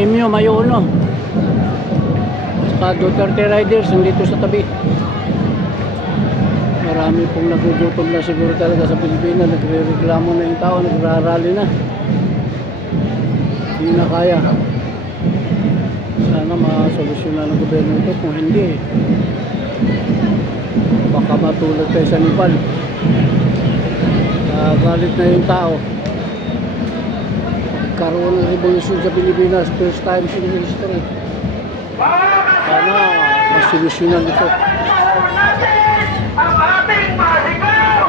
Emyo, Mayuno. Saka Duterte Riders, nandito sa tabi. Marami pong nagugutom na siguro talaga sa Pilipinas. Nagre-reklamo na yung tao, nagrarally na. Hindi na kaya. Sana masolusyonan ng gobyerno ito. Kung hindi, baka matulad tayo sa Nepal. Galit na yung tao. Karoon ng revolusyon sa Pilipinas, first time in history. Sana masolusyonan ito. Ang ating mahigao!